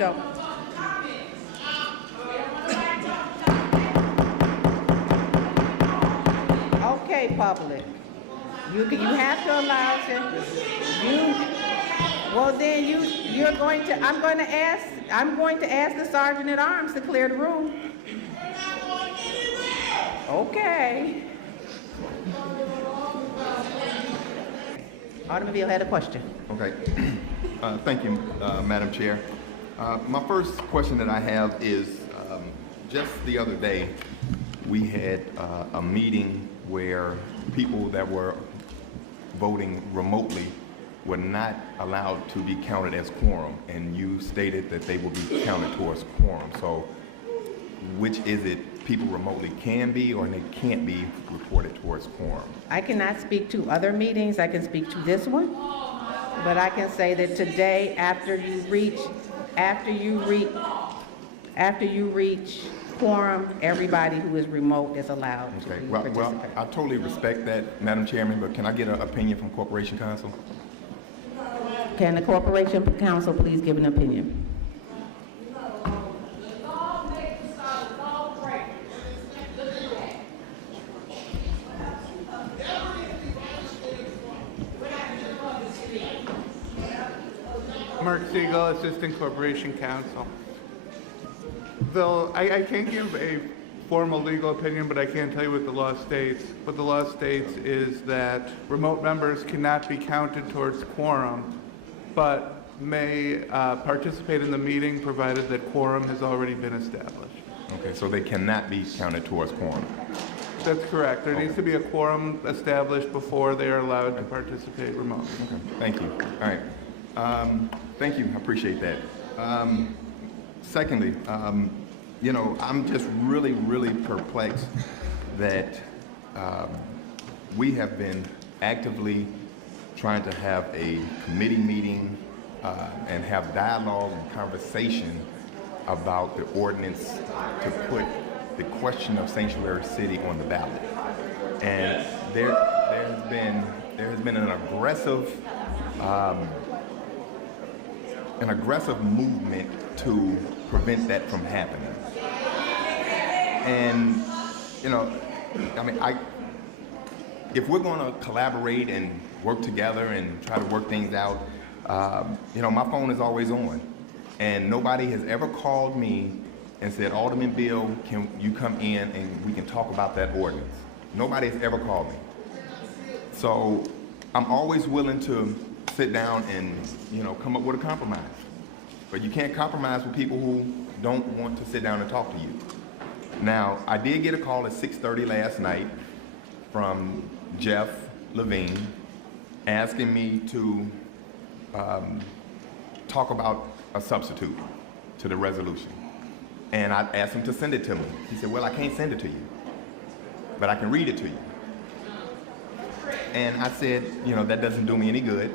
So, okay, public. You have to allow well then you're going to, I'm going to ask the Sergeant at Arms to clear the room. Okay. Alderman Beal had a question. Okay. Thank you, Madam Chair. My first question that I have is, just the other day, we had a meeting where people that were voting remotely were not allowed to be counted as quorum, and you stated that they will be counted towards quorum. So which is it, people remotely can be or they can't be reported towards quorum? I cannot speak to other meetings. I can speak to this one, but I can say that today, after you reach quorum, everybody who is remote is allowed to participate. Well, I totally respect that, Madam Chairman, but can I get an opinion from Corporation Counsel? Can the Corporation Counsel please give an opinion? Mark Siegel, Assistant Corporation Counsel. Though I can't give a formal legal opinion, but I can tell you what the law states. What the law states is that remote members cannot be counted towards quorum, but may participate in the meeting provided that quorum has already been established. Okay, so they cannot be counted towards quorum. That's correct. There needs to be a quorum established before they are allowed to participate remotely. Okay, thank you. All right. Thank you. I appreciate that. Secondly, you know, I'm just really, really perplexed that we have been actively trying to have a committee meeting and have dialogue and conversation about the ordinance to put the question of sanctuary city on the ballot. And there has been an aggressive movement to prevent that from happening. And, you know, I mean, if we're going to collaborate and work together and try to work things out, you know, my phone is always on. And nobody has ever called me and said, Alderman Beal, can you come in and we can talk about that ordinance? Nobody has ever called me. So I'm always willing to sit down and, you know, come up with a compromise. But you can't compromise with people who don't want to sit down and talk to you. Now, I did get a call at 6:30 last night from Jeff Levine asking me to talk about a substitute to the resolution. And I asked him to send it to me. He said, well, I can't send it to you, but I can read it to you. And I said, you know, that doesn't do me any good.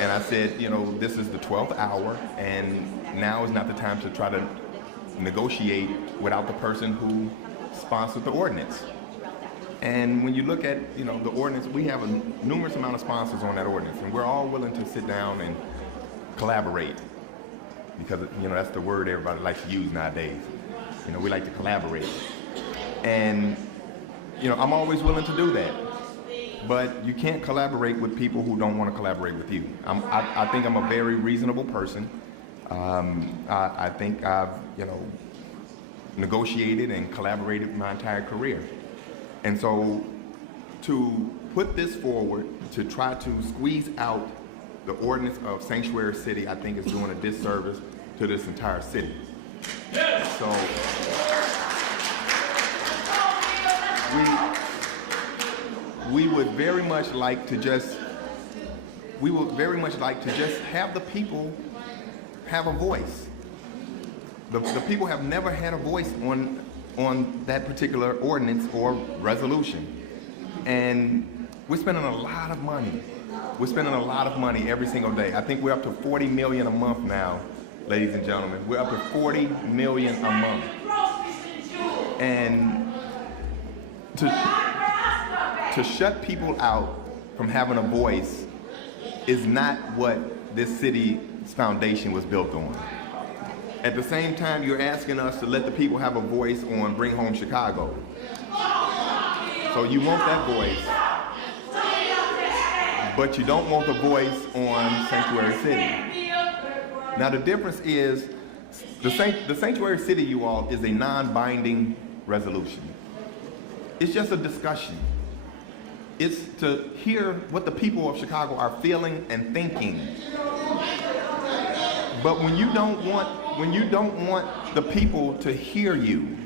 And I said, you know, this is the 12th hour, and now is not the time to try to negotiate without the person who sponsored the ordinance. And when you look at, you know, the ordinance, we have a numerous amount of sponsors on that ordinance, and we're all willing to sit down and collaborate, because, you know, that's the word everybody likes to use nowadays. You know, we like to collaborate. And, you know, I'm always willing to do that. But you can't collaborate with people who don't want to collaborate with you. I think I'm a very reasonable person. I think I've, you know, negotiated and collaborated my entire career. And so to put this forward, to try to squeeze out the ordinance of sanctuary city, I think is doing a disservice to this entire city. So we would very much like to just have the people have a voice. The people have never had a voice on that particular ordinance or resolution. And we're spending a lot of money. We're spending a lot of money every single day. I think we're up to 40 million a month now, ladies and gentlemen. We're up to 40 million a month. And to shut people out from having a voice is not what this city's foundation was built on. At the same time, you're asking us to let the people have a voice on Bring Home Chicago. So you want that voice, but you don't want the voice on Sanctuary City. Now the difference is, the Sanctuary City, you all, is a non-binding resolution. It's just a discussion. It's to hear what the people of Chicago are feeling and thinking. But when you don't want the people to hear you,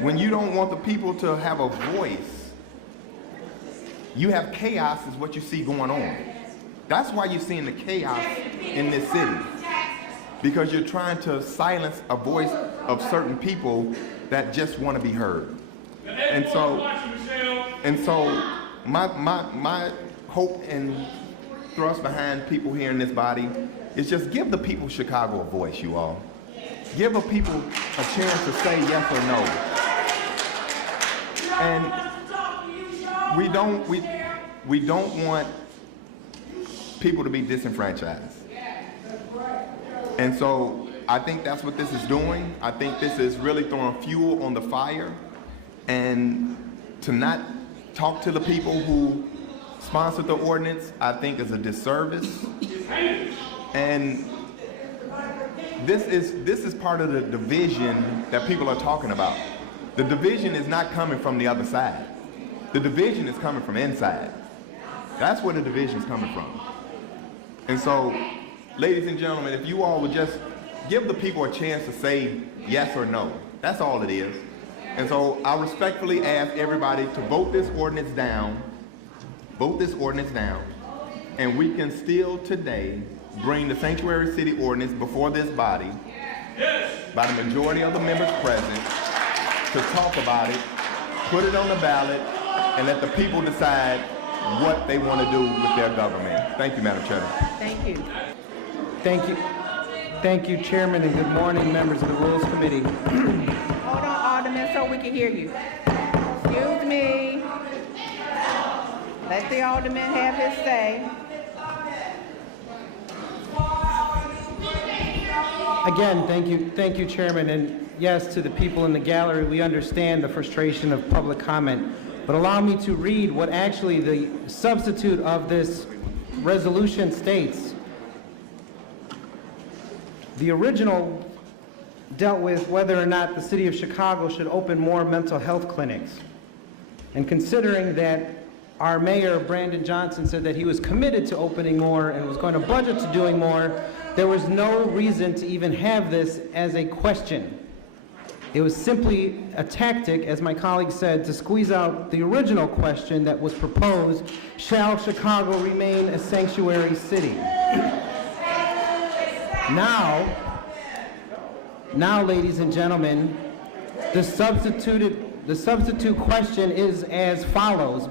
when you don't want the people to have a voice, you have chaos is what you see going on. That's why you're seeing the chaos in this city. Because you're trying to silence a voice of certain people that just want to be heard. And so my hope and thrust behind people here in this body is just give the people of Chicago a voice, you all. Give the people a chance to say yes or no. And we don't want people to be disenfranchised. And so I think that's what this is doing. I think this is really throwing fuel on the fire. And to not talk to the people who sponsored the ordinance, I think is a disservice. And this is part of the division that people are talking about. The division is not coming from the other side. The division is coming from inside. That's where the division is coming from. And so, ladies and gentlemen, if you all would just give the people a chance to say yes or no. That's all it is. And so I respectfully ask everybody to vote this ordinance down. Vote this ordinance down. And we can still today bring the Sanctuary City ordinance before this body by the majority of the members present to talk about it, put it on the ballot, and let the people decide what they want to do with their government. Thank you, Madam Chairman. Thank you. Thank you. Thank you, Chairman, and good morning, members of the Rules Committee. Hold on, Alderman, so we can hear you. Excuse me. Let the Alderman have his say. Again, thank you, Chairman, and yes, to the people in the gallery, we understand the frustration of public comment, but allow me to read what actually the substitute of this resolution states. The original dealt with whether or not the city of Chicago should open more mental health clinics. And considering that our mayor, Brandon Johnson, said that he was committed to opening more and was going to budget to doing more, there was no reason to even have this as a question. It was simply a tactic, as my colleague said, to squeeze out the original question that was proposed: shall Chicago remain a sanctuary city? Now, ladies and gentlemen, the substitute question is as follows.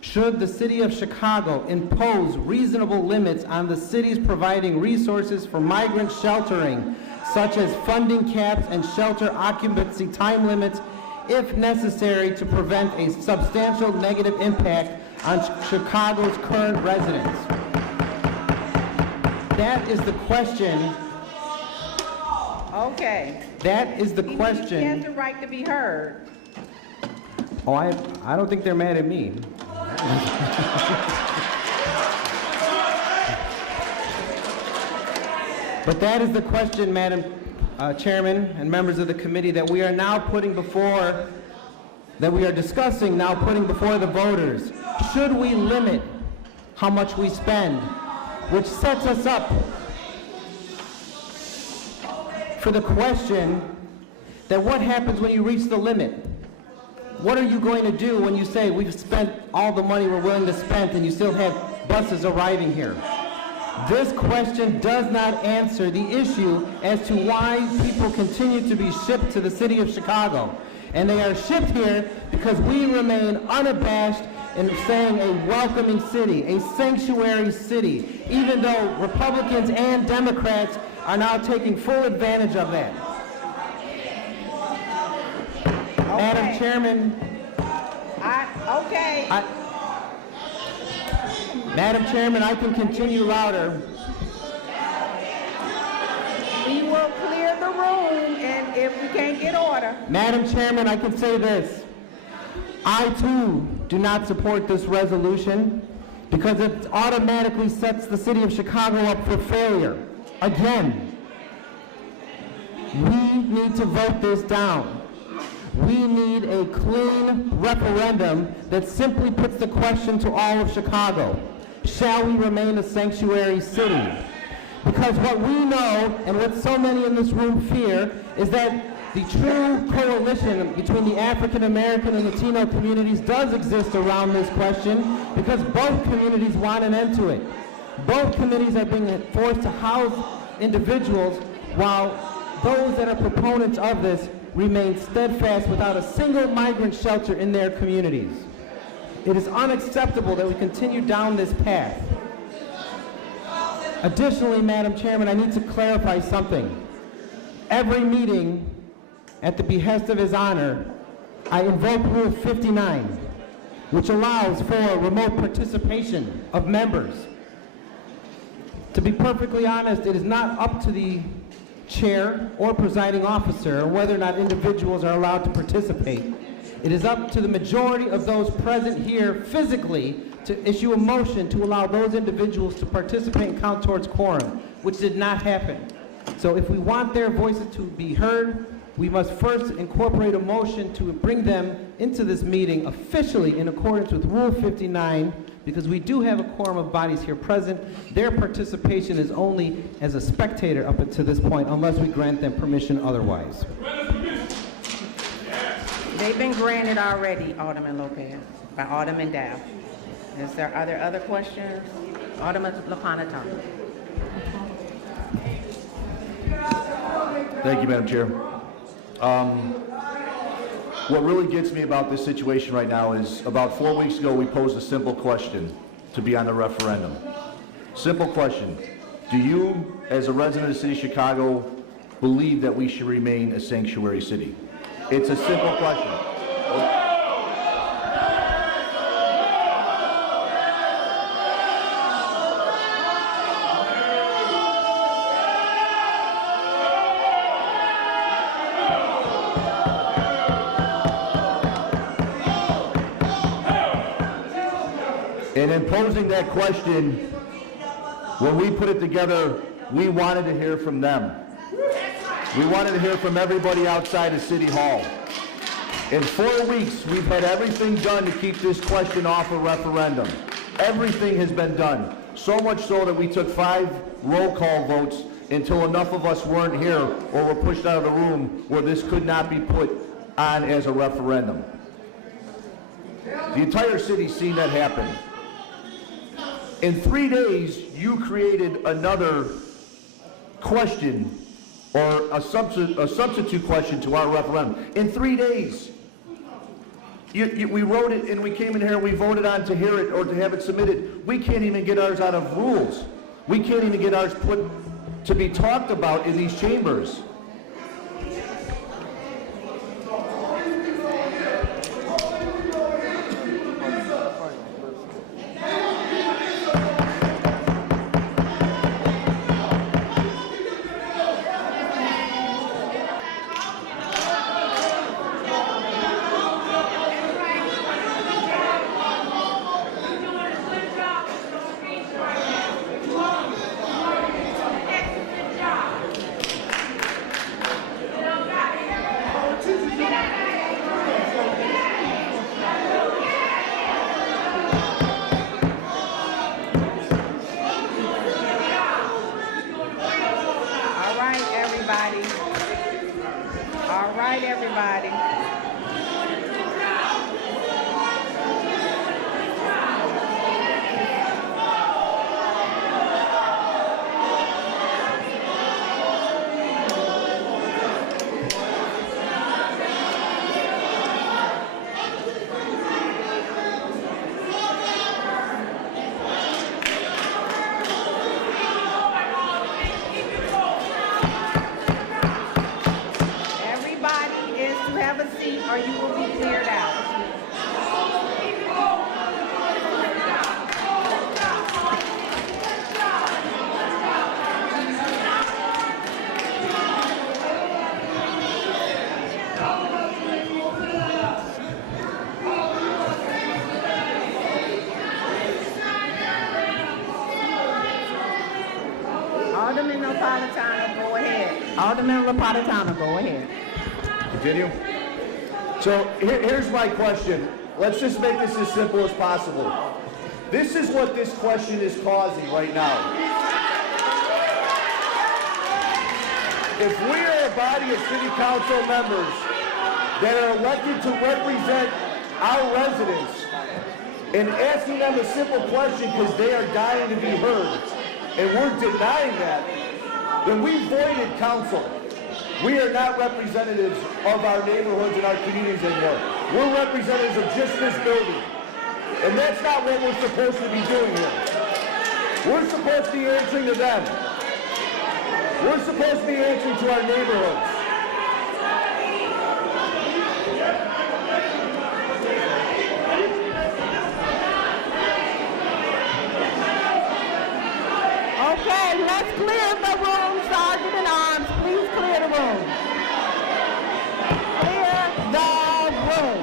Should the city of Chicago impose reasonable limits on the cities providing resources for migrant sheltering, such as funding caps and shelter occupancy time limits, if necessary to prevent a substantial negative impact on Chicago's current residents? That is the question. Okay. That is the question. He has the right to be heard. Oh, I don't think they're mad at me. But that is the question, Madam Chairman and members of the committee, that we are now putting before, that we are discussing now putting before the voters. Should we limit how much we spend, which sets us up for the question that what happens when you reach the limit? What are you going to do when you say we've spent all the money we're willing to spend and you still have buses arriving here? This question does not answer the issue as to why people continue to be shipped to the city of Chicago. And they are shipped here because we remain unabashed in saying a welcoming city, a sanctuary city, even though Republicans and Democrats are now taking full advantage of that. Okay. Madam Chairman. Okay. Madam Chairman, I can continue louder. We will if we can't get order. Madam Chairman, I can say this. I too do not support this resolution because it automatically sets the city of Chicago up for failure. Again, we need to vote this down. We need a clean referendum that simply puts the question to all of Chicago. Shall we remain a sanctuary city? Because what we know, and what so many in this room fear, is that the true coalition between the African American and Latino communities does exist around this question because both communities want an end to it. Both communities are being forced to house individuals while those that are proponents of this remain steadfast without a single migrant shelter in their communities. It is unacceptable that we continue down this path. Additionally, Madam Chairman, I need to clarify something. Every meeting, at the behest of His Honor, I invoke Rule 59, which allows for remote participation of members. To be perfectly honest, it is not up to the chair or presiding officer whether or not individuals are allowed to participate. It is up to the majority of those present here physically to issue a motion to allow those individuals to participate and count towards quorum, which did not happen. So if we want their voices to be heard, we must first incorporate a motion to bring them into this meeting officially in accordance with Rule 59, because we do have a quorum of bodies here present. Their participation is only as a spectator up until this point, unless we grant them permission otherwise. They've been granted already, Alderman Lopez, by Alderman Dow. Are there other questions? Alderman Napolitano. Thank you, Madam Chair. What really gets me about this situation right now is about 4 weeks ago we posed a simple question to be on the referendum. Simple question. Do you, as a resident of the city of Chicago, believe that we should remain a sanctuary city? It's a simple question. And in posing that question, when we put it together, we wanted to hear from them. We wanted to hear from everybody outside of City Hall. In 4 weeks, we've had everything done to keep this question off a referendum. Everything has been done. So much so that we took 5 roll call votes until enough of us weren't here or were pushed out of the room where this could not be put on as a referendum. The entire city's seen that happen. In 3 days, you created another question or a substitute question to our referendum. In 3 days. We wrote it and we came in here and we voted on to hear it or to have it submitted. We can't even get ours out of rules. We can't even get ours put to be talked about in these chambers. Napolitano, go ahead. Alderman Napolitano, go ahead. Continue. So here's my question. Let's just make this as simple as possible. This is what this question is causing right now. If we are a body of city council members that are elected to represent our residents and asking them a simple question because they are dying to be heard, and we're denying that, then we voided council. We are not representatives of our neighborhoods and our communities anymore. We're representatives of just this building. And that's not what we're supposed to be doing here. We're supposed to be answering to them. We're supposed to be answering to our neighborhoods. Okay, let's clear the room, Sergeant at Arms. Please clear the room. Clear the room.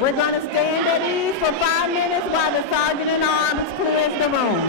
We're going to stand at ease for 5 minutes while the Sergeant at Arms clears the room.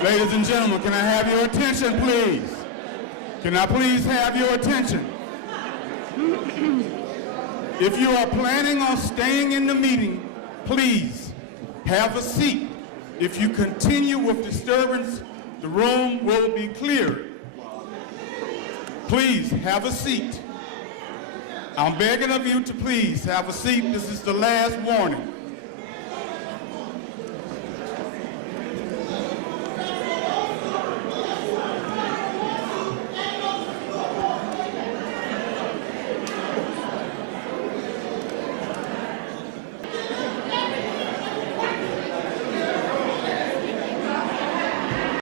Ladies and gentlemen, can I have your attention, please? Can I please have your attention? If you are planning on staying in the meeting, please have a seat. If you continue with disturbance, the room will be cleared. Please have a seat. I'm begging of you to please have a seat. This is the last warning.